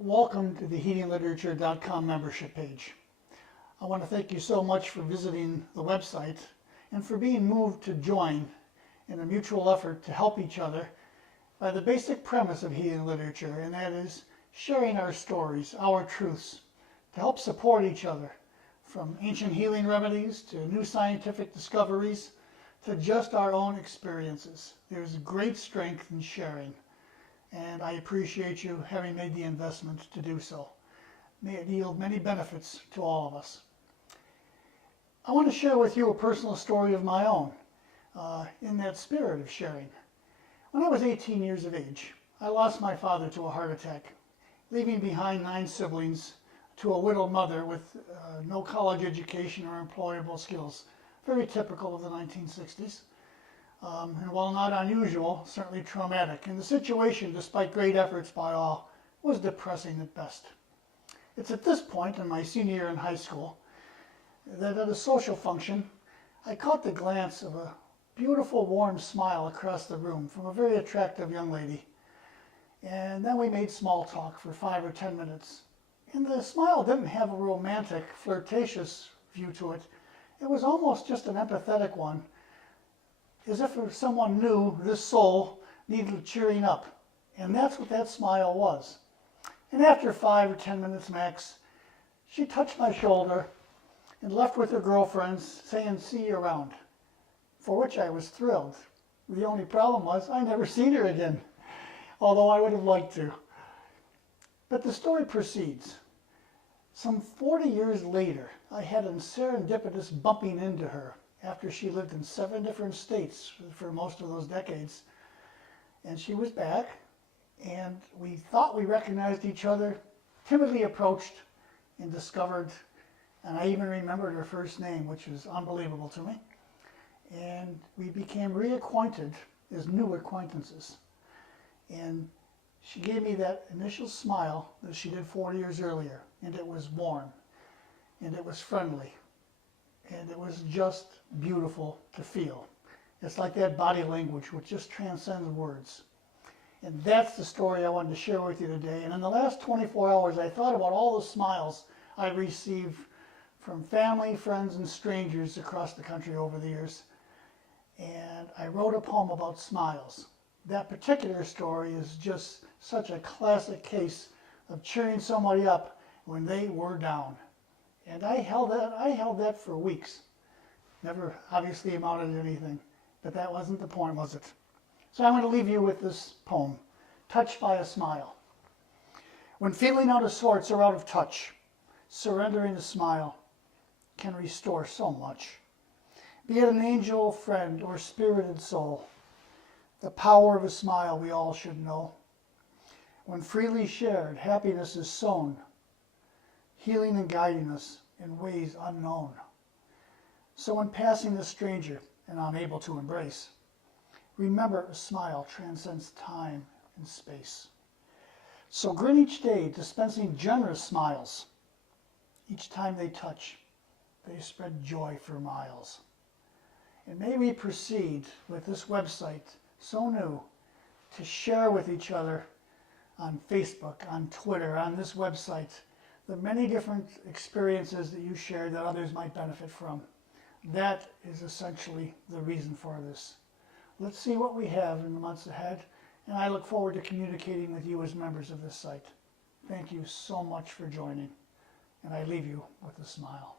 Welcome to the healingliterature.com membership page. I want to thank you so much for visiting the website and for being moved to join in a mutual effort to help each other by the basic premise of healing literature, and that is sharing our stories, our truths, to help support each other, from ancient healing remedies to new scientific discoveries to just our own experiences. There's great strength in sharing, and I appreciate you having made the investment to do so. May it yield many benefits to all of us. I want to share with you a personal story of my own in that spirit of sharing. When I was 18 years of age, I lost my father to a heart attack, leaving behind 9 siblings to a widowed mother with no college education or employable skills, very typical of the 1960s. And while not unusual, certainly traumatic. And the situation, despite great efforts by all, was depressing at best. It's at this point in my senior year in high school that at a social function, I caught the glance of a beautiful, warm smile across the room from a very attractive young lady. And then we made small talk for 5 or 10 minutes. And the smile didn't have a romantic, flirtatious view to it. It was almost just an empathetic one, as if someone knew this soul needed cheering up. And that's what that smile was. And after 5 or 10 minutes max, she touched my shoulder and left with her girlfriends, saying, "See you around," for which I was thrilled. The only problem was I never seen her again, although I would have liked to. But the story proceeds. Some 40 years later, I had a serendipitous bumping into her after she lived in 7 different states for most of those decades. And she was back, and we thought we recognized each other, timidly approached, and discovered, and I even remembered her first name, which was unbelievable to me. And we became reacquainted as new acquaintances. And she gave me that initial smile that she did 40 years earlier, and it was warm, and it was friendly, and it was just beautiful to feel. It's like that body language which just transcends words. And that's the story I wanted to share with you today. And in the last 24 hours, I thought about all the smiles I received from family, friends, and strangers across the country over the years. And I wrote a poem about smiles. That particular story is just such a classic case of cheering somebody up when they were down. And I held that for weeks. Never obviously amounted to anything, but that wasn't the point, was it? So I'm going to leave you with this poem, Touched by a Smile. When feeling out of sorts or out of touch, surrendering a smile can restore so much. Be it an angel, friend, or spirited soul, the power of a smile we all should know. When freely shared, happiness is sown, healing and guiding us in ways unknown. So when passing a stranger and unable to embrace, remember a smile transcends time and space. So grin each day, dispensing generous smiles. Each time they touch, they spread joy for miles. And may we proceed with this website, so new, to share with each other on Facebook, on Twitter, on this website, the many different experiences that you share that others might benefit from. That is essentially the reason for this. Let's see what we have in the months ahead, and I look forward to communicating with you as members of this site. Thank you so much for joining, and I leave you with a smile.